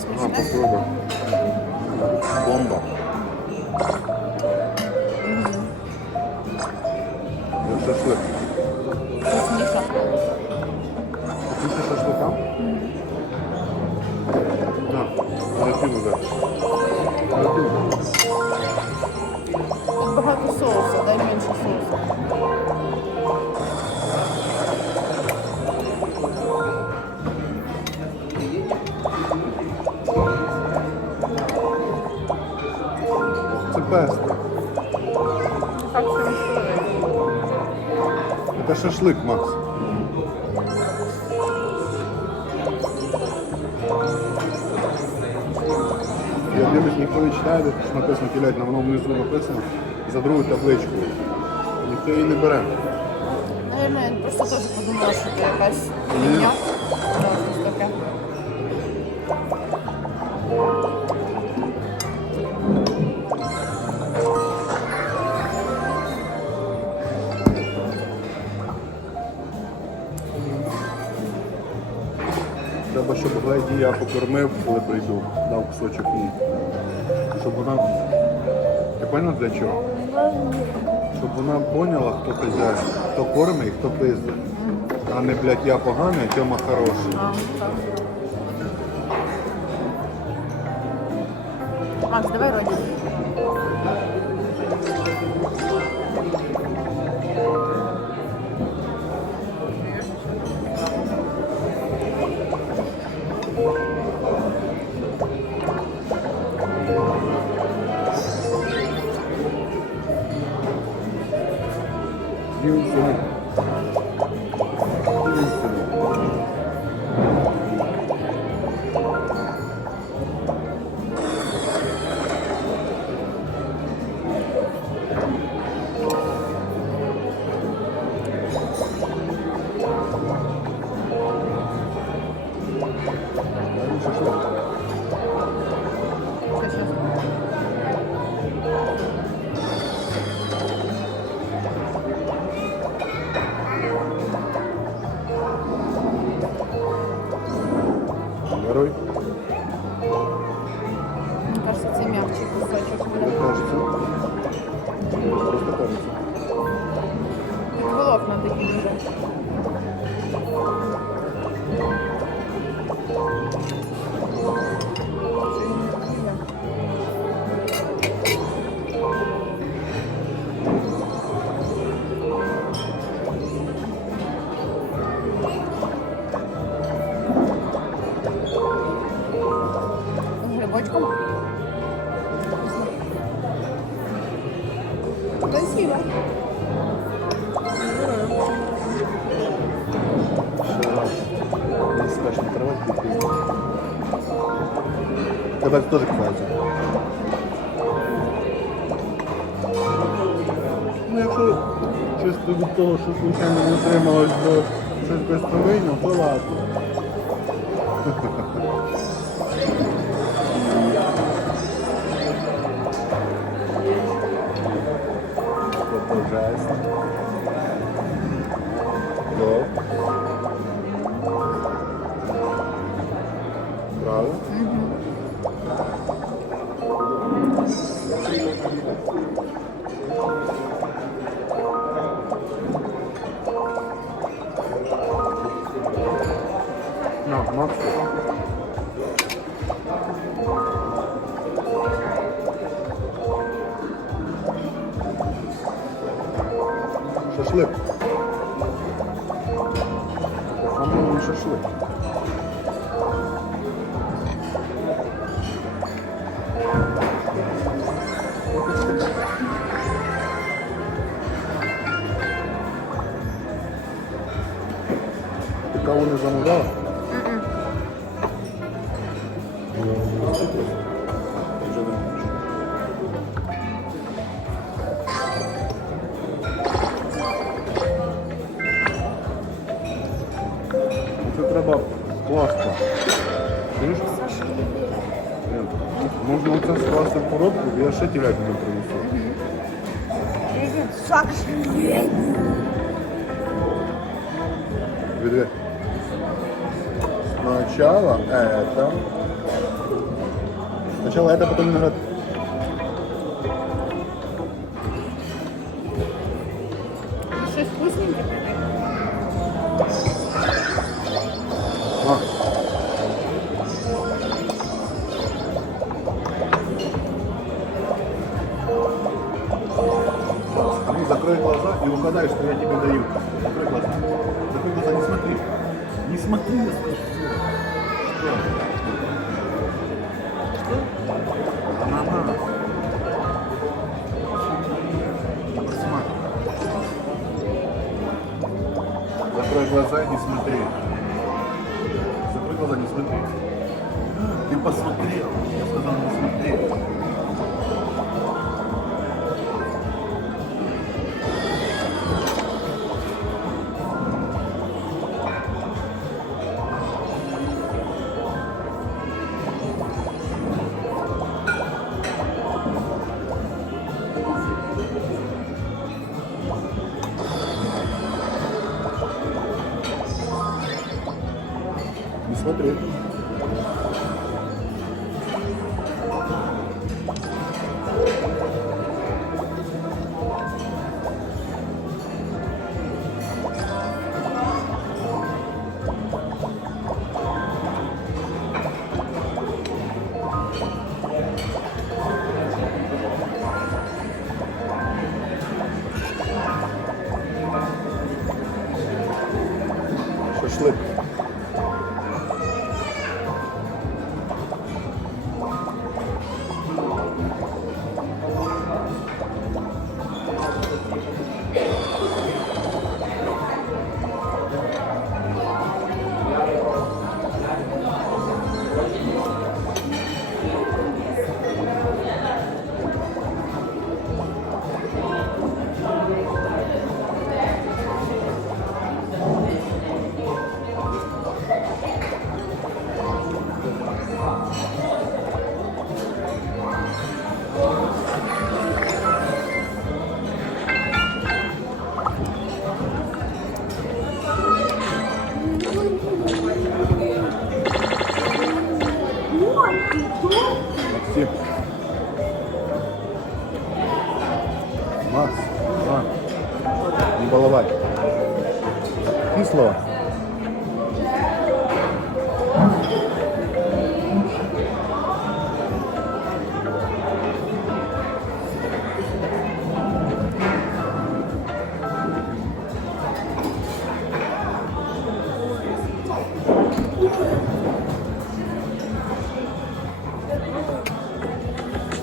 Смачне? попробуй. Бомба. Це шашлик. Це. Так, це шашлик, Макс. Я дивлюсь, ніхто не читає, де що написано телятина, воно внизу написано за другу табличку. Ніхто її не бере. Наверное, я просто теж подумала, що це якась Ні. фігня. Треба, щоб Гледі я покормив, коли прийду, дав кусочок їй. Щоб вона. Ти поняла для чого? Щоб вона поняла, хто хазяїн, хто кормить хто пизде. А не, блядь, я поганий, Тьома хороший. А. Давай родину. Тебе це теж. Ну, якщо чисто від того, що случайно не отрималось до щось безпровинно, то ладно. Правильно? Шашлик. Я ще телятину принесу. Види. Сначала это. Сначала это, потом виноград.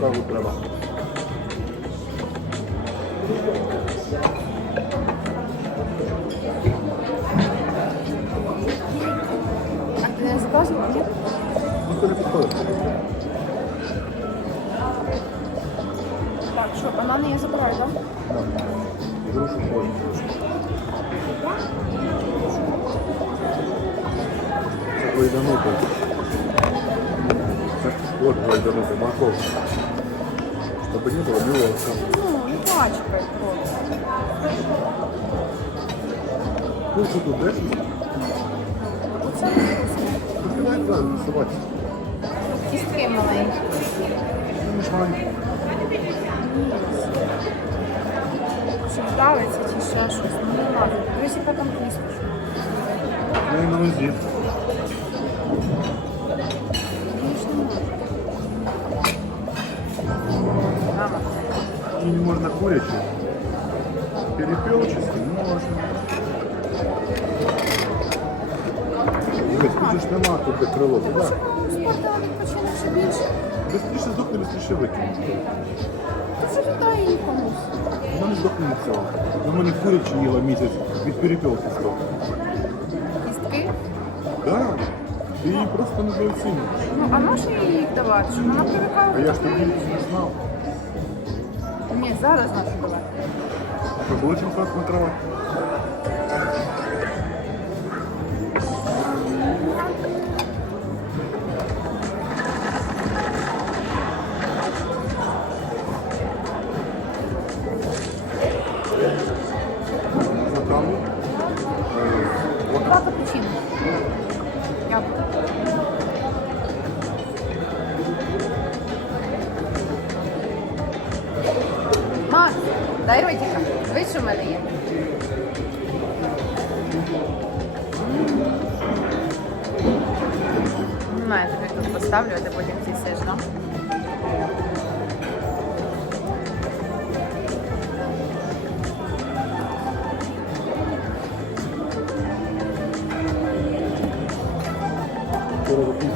Каву треба. А ти не заказував, ні? Ніхто не підходить. Так, що, банани я забираю, так? Грушу ходить. Це гайданути. Це гайданути, морковка. Щоб не було білого. Ну, не пачкай просто. Ну, що тут десь? Оце не вкусно. Собаці. Кістки маленькі. Ну, маленькі. Чи вдавиться, чи ще щось. Ну, не треба. Дивись, яка там кісточка. Ну, і на нозі. Не. Перепелчисті можна. Дивись, тут ж нема тут крило. Туди. Быстріше здохне, і комусь. Вона не здохне від цього. У мене курячі їла місяць від перепілки здох. Кістки? Да. Ти її просто недооцінюєш. Ну, а нащо їй їх давати? Вона привикала? А я ж тоді не знав. Зараз нащо давати. Що, получим сад на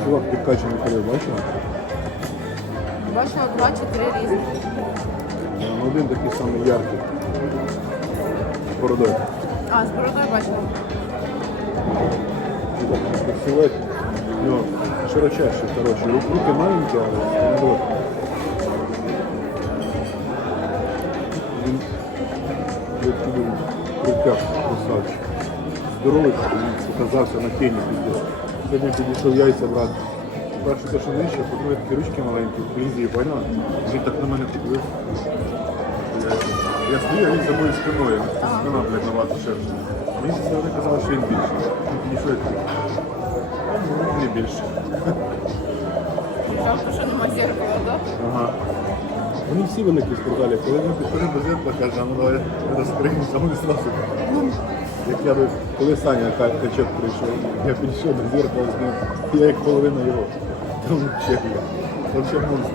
чувак підкачаний коли бачила? Бачила два чи три різні. Ну, Один такий самий яркий. З бородою. А, з бородою бачила. Силует. Ну, широчайший, короче. Руки маленькі, але ну, Він тобі крутяк, красавчик. Здоровий, він показався на тені піздець. Сьогодні підійшов яйця брати. Перше те, що нижче, по-друге, такі ручки маленькі, в лізі, поняла? Він так на мене подивився. Я стою, а він за моєю спиною. Спина, блядь, набагато. Мені зі сторони казали, що він більший. Він підійшов і такий, «Ну, не більше. Жалко, що нема зеркала, да? Ага. Вони всі великі в спортзалі. Коли він підходив до зеркала, каже, а ну давай розкриємося, вони зразу. Як я би, коли Саня Ка- качок прийшов, я підійшов до зеркала з ним, я як половина його. Там взагалі. Взагалі монстр.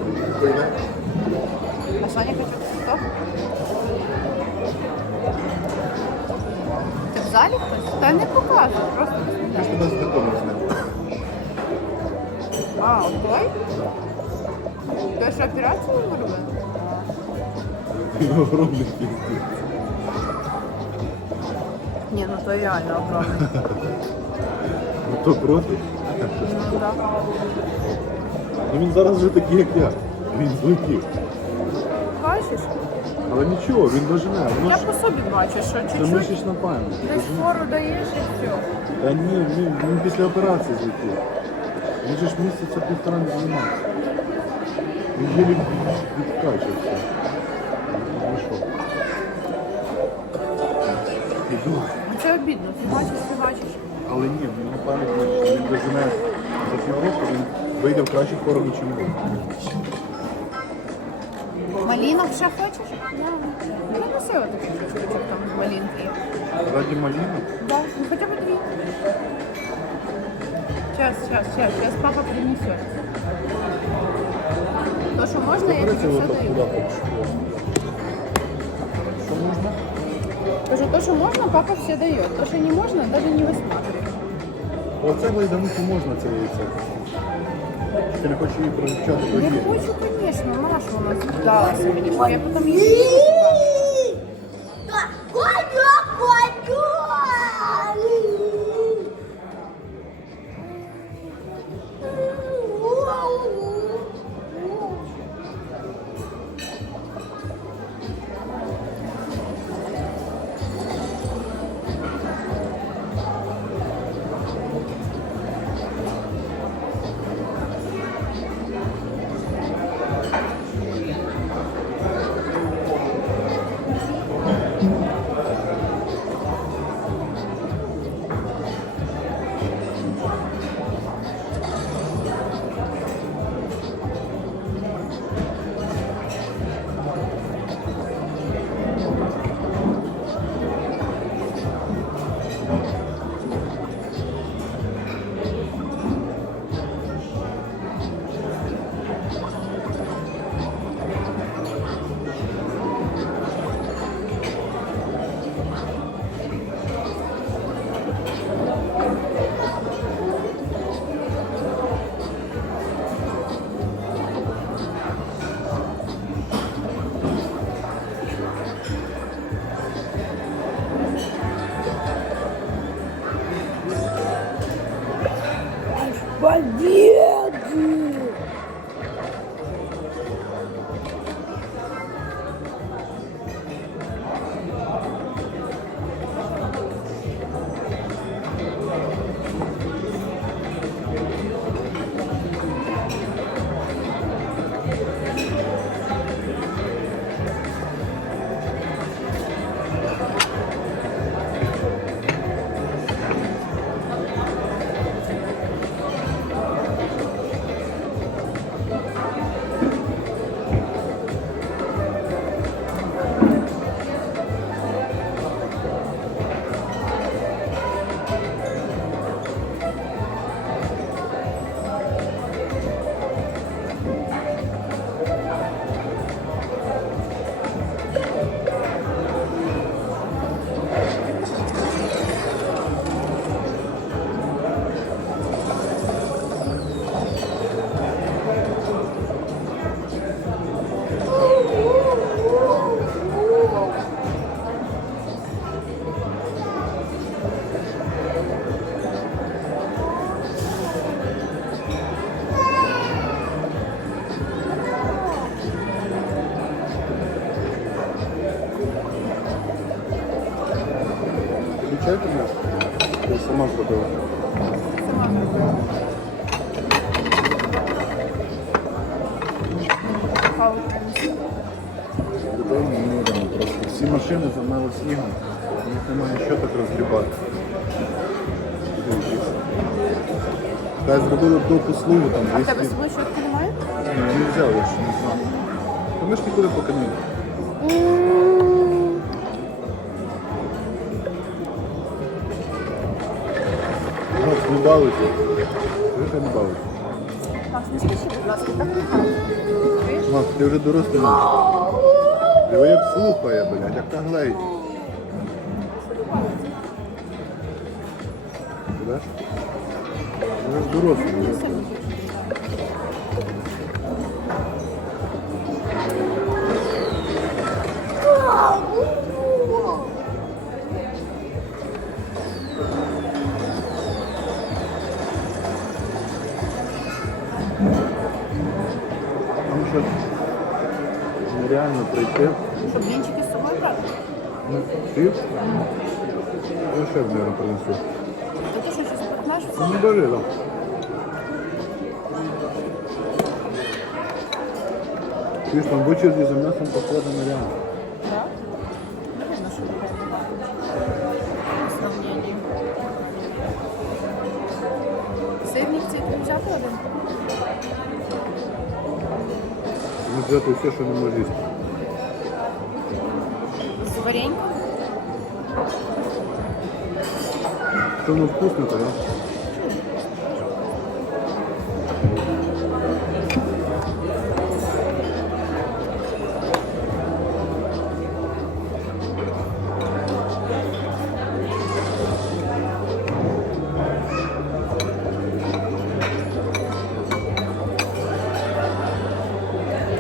А Саня хоче хто? Ти в залі хтось? Та не показуй, просто Я ж тебе знайомий з ним. А, той? Той, що операцію не робив? Він огромний піздець. Ну реально. Ну то проти. Ну да. Ну він зараз вже такий, як я. Він злетів. Бачиш? Але нічого, він дожене. Воно Я ж по собі бачу, що це чуть-чуть мишечна пам'ять. десь фору даєш і все. Та ні, він, він після операції злетів. Він же ж місяця півтора не займався. Він єлі відкачався. Ну що? Іду. Ну ти бачиш, ти бачиш. Але ні, він не пам'ять мишечна. Він дожене за півроку, він вийде в кращу форму, ніж ми. Малинок ще хочеш? Ну, неси отакий штучок там з малинки. Раді маліна? Да, ну хотя бы две. Сейчас, сейчас, сейчас, сейчас папа принесет. То, что можно, я тебе все даю. Скажу, то, что можно, папа все дает. То, что не можно, даже не высматривай. Оце вийданути можна це яйце. Ти не хочеш її до Я її. хочу, конечно, Маша у нас сдалась. Я потом ей Bom dia! Немає що так розгрібати. Та зробили до послугу там А в тебе 200. з собою щотки немає? Ні, не взяв, я ще не знав. Та ми ж нікуди поки не. Макс, не балуйте. Ви не балуйте. Макс, не спіши, будь ласка, так не гарно. Чуєш? Макс, ти вже дорослий. Диви, як слухає, блядь, як наглеє. Будеш? Вже Там щось нереально прийти. Що, блінчики з собою брати? Ну, ти? Я ще, мабуть, принесу. Ти що, щось пихнеш? Ну, бери, так. Ти ж там в очереді за м'ясом походу нереально. Так? Не видно, що таке багато. В сравненні. Сирник цей ти взяти один? Не взяти все, що не можна їсти. З вареньком? Що воно вкусно, то да?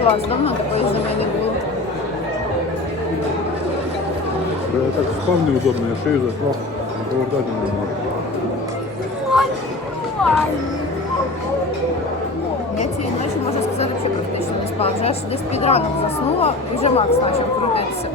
Клас, давно такої зими не було. Я так спав неудобно, я шию заслав, повертати не можу. Я цієї ночі, можу сказати, що практично не спав. Вже аж десь під ранок заснула і вже Макс почав крутитися.